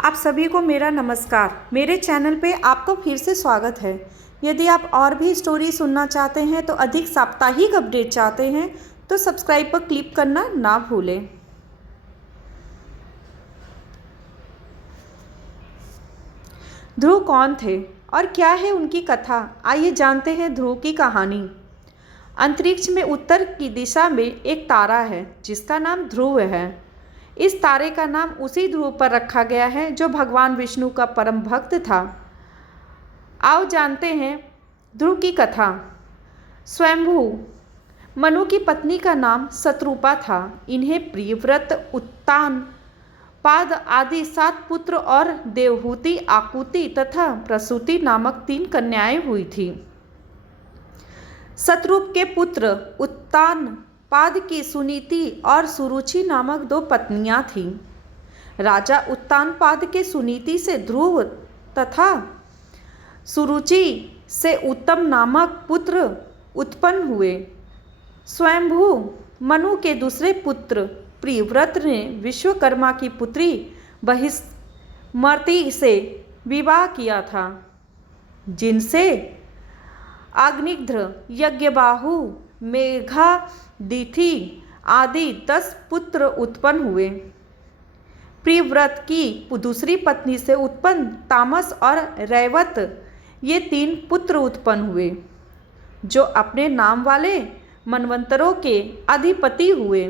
आप सभी को मेरा नमस्कार। मेरे चैनल पे आपका फिर से स्वागत है। यदि आप और भी स्टोरी सुनना चाहते हैं तो अधिक साप्ताहिक अपडेट चाहते हैं तो सब्सक्राइब पर क्लिक करना ना भूलें। ध्रुव कौन थे और क्या है उनकी कथा? आइए जानते हैं ध्रुव की कहानी। अंतरिक्ष में उत्तर की दिशा में एक तारा है जिसका नाम ध्रुव है। इस तारे का नाम उसी ध्रुव पर रखा गया है जो भगवान विष्णु का परम भक्त था। आओ जानते हैं ध्रुव की कथा। स्वयंभू मनु की पत्नी का नाम शत्रुपा था। इन्हें प्रियव्रत, उत्तान, पाद आदि 7 पुत्र और देवहूति, आकुति तथा प्रसूति नामक 3 कन्याएं हुई थी। शत्रुप के पुत्र उत्तान पाद की सुनीति और सुरुचि नामक 2 पत्नियां थीं। राजा उत्तानपाद के सुनीति से ध्रुव तथा सुरुचि से उत्तम नामक पुत्र उत्पन्न हुए। स्वयंभू मनु के दूसरे पुत्र प्रियव्रत ने विश्वकर्मा की पुत्री बहिष्मति से विवाह किया था, जिनसे अग्निध्र, यज्ञबाहु, मेघादिथि आदि 10 पुत्र उत्पन्न हुए। प्रियव्रत की दूसरी पत्नी से उत्पन्न तामस और रैवत ये 3 पुत्र उत्पन्न हुए, जो अपने नाम वाले मनवंतरों के अधिपति हुए।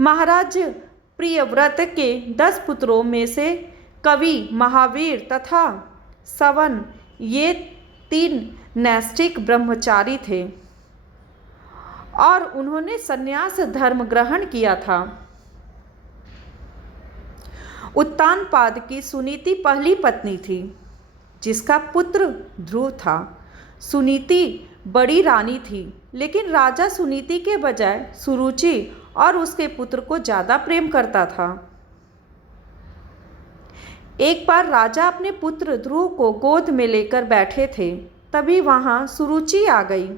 महाराज प्रियव्रत के 10 पुत्रों में से कवि, महावीर तथा सवन ये 3 नैष्ठिक ब्रह्मचारी थे और उन्होंने संन्यास धर्म ग्रहण किया था। उत्तानपाद की सुनीति पहली पत्नी थी, जिसका पुत्र ध्रुव था। सुनीति बड़ी रानी थी, लेकिन राजा सुनीति के बजाय सुरुचि और उसके पुत्र को ज़्यादा प्रेम करता था। एक बार राजा अपने पुत्र ध्रुव को गोद में लेकर बैठे थे, तभी वहाँ सुरुचि आ गई।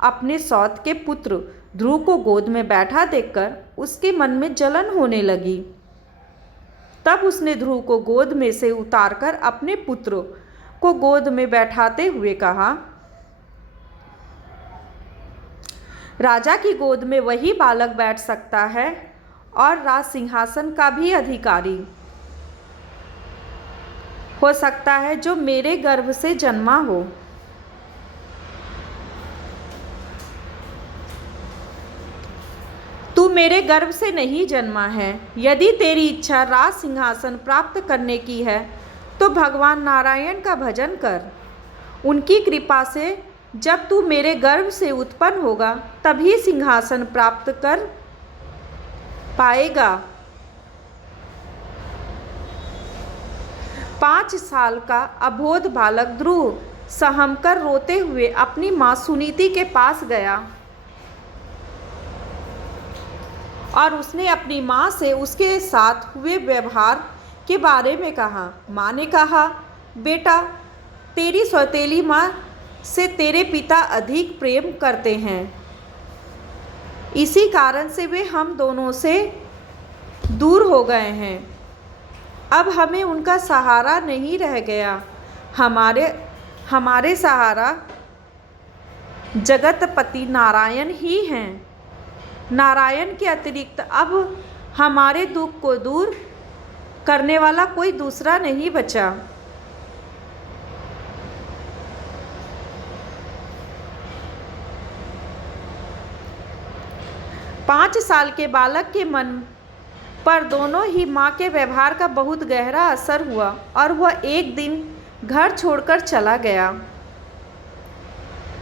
अपने सौत के पुत्र ध्रुव को गोद में बैठा देखकर उसके मन में जलन होने लगी। तब उसने ध्रुव को गोद में से उतारकर अपने पुत्र को गोद में बैठाते हुए कहा, राजा की गोद में वही बालक बैठ सकता है और राज सिंहासन का भी अधिकारी हो सकता है जो मेरे गर्भ से जन्मा हो। तू मेरे गर्भ से नहीं जन्मा है। यदि तेरी इच्छा राज सिंहासन प्राप्त करने की है तो भगवान नारायण का भजन कर। उनकी कृपा से जब तू मेरे गर्भ से उत्पन्न होगा तभी सिंहासन प्राप्त कर पाएगा। 5 साल का अबोध बालक ध्रुव सहमकर रोते हुए अपनी माँ सुनीति के पास गया और उसने अपनी माँ से उसके साथ हुए व्यवहार के बारे में कहा। माँ ने कहा, बेटा, तेरी सौतेली माँ से तेरे पिता अधिक प्रेम करते हैं, इसी कारण से वे हम दोनों से दूर हो गए हैं। अब हमें उनका सहारा नहीं रह गया। हमारे सहारा जगतपति नारायण ही हैं। नारायण के अतिरिक्त अब हमारे दुख को दूर करने वाला कोई दूसरा नहीं बचा। पाँच साल के बालक के मन पर दोनों ही माँ के व्यवहार का बहुत गहरा असर हुआ और वह एक दिन घर छोड़कर चला गया।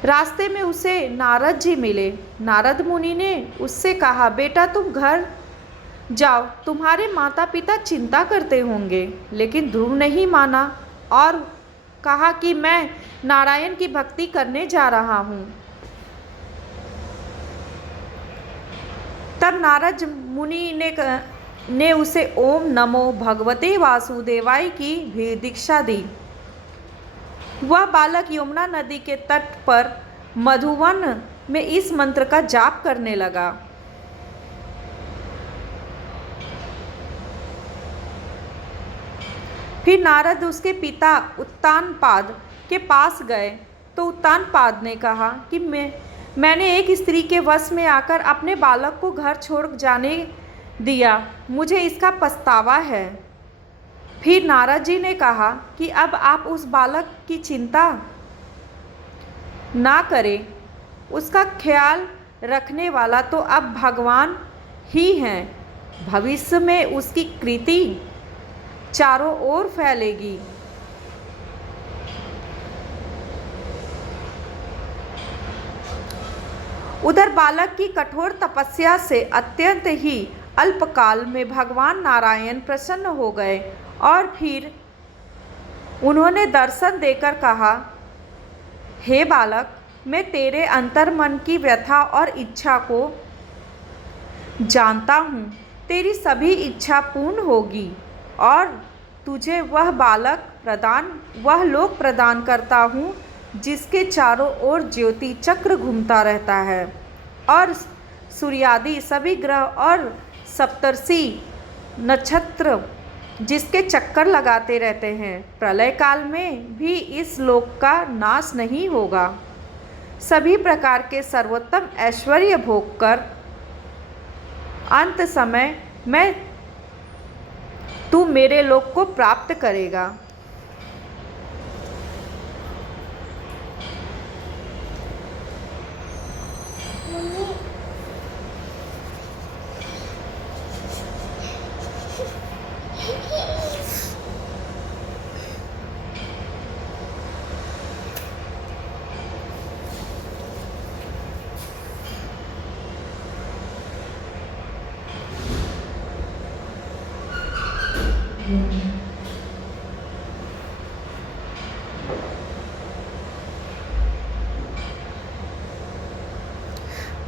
रास्ते में उसे नारद जी मिले। नारद मुनि ने उससे कहा, बेटा, तुम घर जाओ, तुम्हारे माता पिता चिंता करते होंगे। लेकिन ध्रुव नहीं माना और कहा कि मैं नारायण की भक्ति करने जा रहा हूँ। तब नारद मुनि ने उसे ओम नमो भगवते वासुदेवाय की भी दीक्षा दी। वह बालक यमुना नदी के तट पर मधुवन में इस मंत्र का जाप करने लगा। फिर नारद उसके पिता उत्तानपाद के पास गए तो उत्तानपाद ने कहा कि मैंने एक स्त्री के वश में आकर अपने बालक को घर छोड़ जाने दिया, मुझे इसका पछतावा है। फिर नारद जी ने कहा कि अब आप उस बालक की चिंता ना करें, उसका ख्याल रखने वाला तो अब भगवान ही हैं। भविष्य में उसकी कृति चारों ओर फैलेगी। उधर बालक की कठोर तपस्या से अत्यंत ही अल्पकाल में भगवान नारायण प्रसन्न हो गए और फिर उन्होंने दर्शन देकर कहा, हे बालक, मैं तेरे अंतर्मन की व्यथा और इच्छा को जानता हूँ। तेरी सभी इच्छा पूर्ण होगी और तुझे वह लोक प्रदान करता हूँ जिसके चारों ओर ज्योति चक्र घूमता रहता है और सूर्यादि सभी ग्रह और सप्तर्षि नक्षत्र जिसके चक्कर लगाते रहते हैं। प्रलय काल में भी इस लोक का नाश नहीं होगा। सभी प्रकार के सर्वोत्तम ऐश्वर्य भोग कर अंत समय में तू मेरे लोक को प्राप्त करेगा।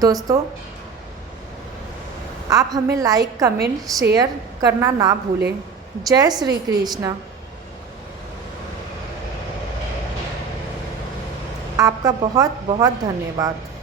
दोस्तों, आप हमें लाइक, कमेंट, शेयर करना ना भूलें। जय श्री कृष्ण। आपका बहुत बहुत धन्यवाद।